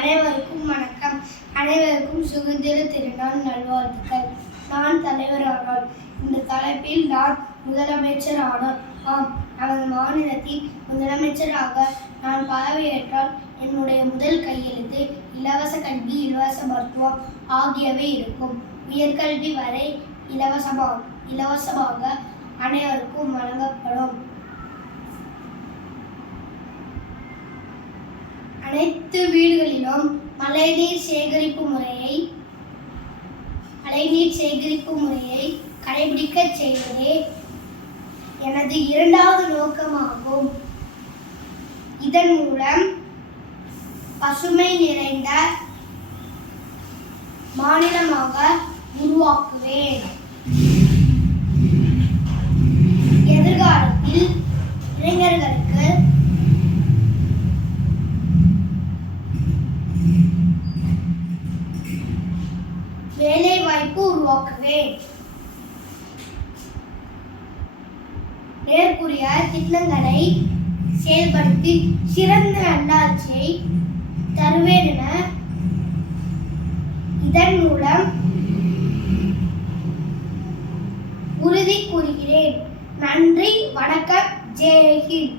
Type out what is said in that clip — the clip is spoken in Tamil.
அனைவருக்கும் வணக்கம். அனைவருக்கும் சுதந்திர திருநாள் நல்வாழ்த்துக்கள். நான் தலைவரானால் இந்த தலைப்பில் நான் முதலமைச்சர் ஆனார். நமது மாநிலத்தின் முதலமைச்சராக நான் பதவியேற்றால் என்னுடைய முதல் கையெழுத்து இலவச கல்வி, இலவச மருத்துவம் ஆகியவை இருக்கும். உயர்கல்வி வரை இலவசமாக அனைவருக்கும் வழங்கப்படும். அனைத்து வீடுகளிலும் மழைநீர் சேகரிப்பு முறையை கடைபிடிக்கச் செய்வதே எனது இரண்டாவது நோக்கமாகும். இதன் மூலம் பசுமை நிறைந்த மாநிலமாக உருவாக்குவேன். எதிர்காலத்தில் இளைஞர்களுக்கு வேலை வாய்ப்பு உருவாக்குவேன். மேற்கூறிய திட்டங்களை செயல்படுத்தி சிறந்த நல்லாட்சியை தருவேன் என இதன் மூலம் உறுதி கூறுகிறேன். நன்றி, வணக்கம், ஜெய் ஹிந்த்.